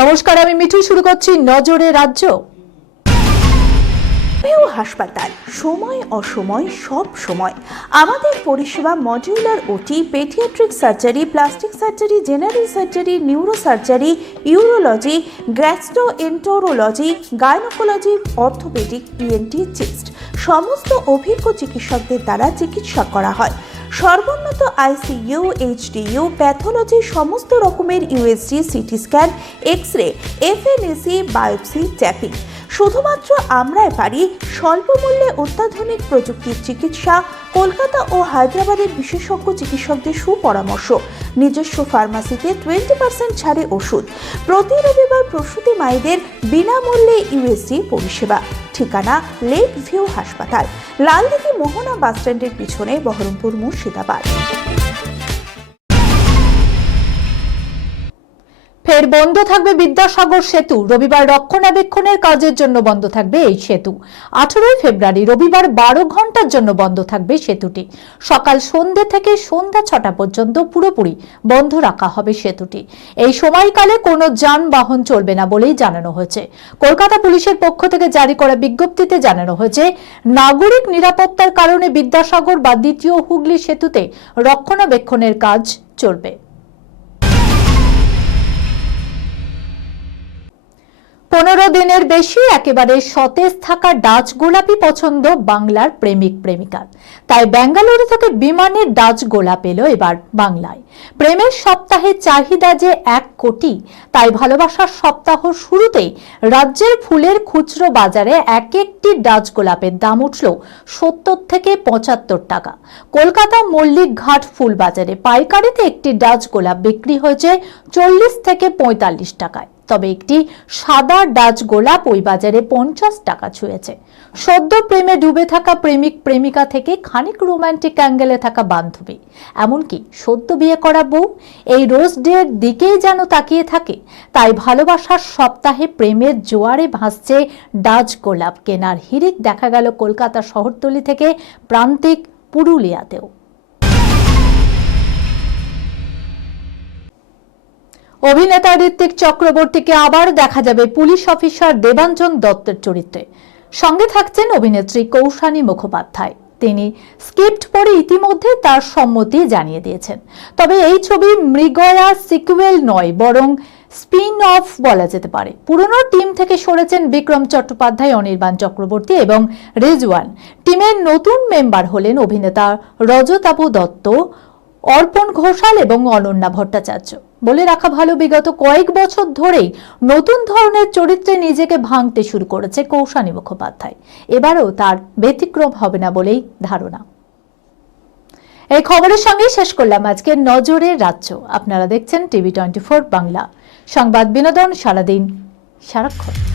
নমস্কার, আমি মিঠু শুরু করছি নজরে রাজ্য। হাসপাতাল, সময় অসময়, সব সময়। আমাদের পরিষেবা modular OT paediatric surgery plastic surgery general surgery neuro surgery urology gastroenterology gynaecology orthopaedic ENT chest সমস্ত অভিজ্ঞ চিকিৎসকদের দ্বারা চিকিৎসা করা হয়। সর্বোন্নত আইসিইউ, এইচডিইউ, প্যাথোলজি, সমস্ত রকমের USG, CT scan X ray FNAC, biopsy tapping শুধুমাত্র আমরাই পারি স্বল্প মূল্যে অত্যাধুনিক প্রযুক্তির চিকিৎসা কলকাতা ও হায়দ্রাবাদের বিশেষজ্ঞ চিকিৎসকদের সুপরামর্শ। নিজস্ব ফার্মাসিতে টোয়েন্টি পার্সেন্ট ছাড়ে ওষুধ। প্রতি রবিবার প্রসূতি মায়েদের বিনামূল্যে ইউএসজি পরিষেবা। ঠিকানা লেক ভিউ হাসপাতাল। লালদিঘি মোহনা বাসস্ট্যান্ডের পিছনে বহরমপুর মুর্শিদাবাদ। ফের বন্ধ থাকবে বিদ্যাসাগর সেতু। রবিবার রক্ষণাবেক্ষণের কাজের জন্য বন্ধ থাকবে এই সেতু। আঠেরোই ফেব্রুয়ারি রবিবার বারো ঘণ্টার জন্য বন্ধ থাকবে সেতুটি। সকাল সন্ধ্যে থেকে সন্ধ্যা ছটা পর্যন্ত পুরোপুরি বন্ধ রাখা হবে সেতুটি। এই সময়কালে কোনো যানবাহন চলবে না বলেই জানানো হয়েছে। কলকাতা পুলিশের পক্ষ থেকে জারি করা বিজ্ঞপ্তিতে জানানো হয়েছে, নাগরিক নিরাপত্তার কারণে বিদ্যাসাগর বা দ্বিতীয় হুগলি সেতুতে রক্ষণাবেক্ষণের কাজ চলবে। পনেরো দিনের বেশি একেবারে সতেজ থাকা ডাচ গোলাপি পছন্দ বাংলার প্রেমিক প্রেমিকার তাই বেঙ্গালুরু থেকে বিমানে ডাচ গোলাপ এলো এবার বাংলায়। প্রেমের সপ্তাহে চাহিদা যে এক কোটি, তাই ভালোবাসার সপ্তাহ শুরুতেই রাজ্যের ফুলের খুচরো বাজারে এক একটি ডাচ গোলাপের দাম উঠল সত্তর থেকে পঁচাত্তর টাকা। কলকাতা মল্লিক ঘাট ফুল বাজারে পাইকারিতে একটি ডাচ গোলাপ বিক্রি হয়েছে চল্লিশ থেকে পঁয়তাল্লিশ টাকায়। তবে একটি সাদা ডাচ গোলাপ ওই বাজারে পঞ্চাশ টাকা ছুঁয়েছে। সদ্য প্রেমে ডুবে থাকা প্রেমিক প্রেমিকা থেকে খানিক রোমান্টিক অ্যাঙ্গেলে থাকা বান্ধবী। এমনকি সদ্য বিয়ে করা বউ, এই রোজ ডের দিকেই যেন তাকিয়ে থাকে, তাই ভালোবাসার সপ্তাহে প্রেমের জোয়ারে ভাসছে ডাচ গোলাপ কেনার হিরিক দেখা গেল কলকাতা শহরতলি থেকে প্রান্তিক পুরুলিয়াতেও। অভিনেতা ঋত্বিক চক্রবর্তীকে আবার দেখা যাবে পুলিশ অফিসার দেবাঞ্জন দত্তের চরিত্রে। সঙ্গে থাকছেন অভিনেত্রী কৌশানী মুখোপাধ্যায়। তিনি স্ক্রিপ্ট পড়ে ইতিমধ্যে তার সম্মতি জানিয়ে দিয়েছেন। তবে এই ছবি মৃগয়া সিকুয়েল নয়, বরং স্পিন অফ বলা যেতে পারে। পুরনো টিম থেকে সরেছেন বিক্রম চট্টোপাধ্যায়, অনির্বাণ চক্রবর্তী এবং রেজওয়ান। টিমের নতুন মেম্বার হলেন অভিনেতা রজতাবু দত্ত, অর্পণ ঘোষাল এবং অনন্যা ভট্টাচার্য। বলে রাখা ভালো, বিগত কয়েক বছর ধরেই নতুন ধরনের চরিত্রে নিজেকে ভাঙতে শুরু করেছে কৌশানী মুখোপাধ্যায়। এবারও তার ব্যতিক্রম হবে না বলেই ধারণা। এই খবরের সঙ্গেই শেষ করলাম আজকে নজরের রাজ্য। আপনারা দেখছেন টিভি টোয়েন্টি বাংলা। সংবাদ বিনোদন সারাদিন সারাক্ষণ।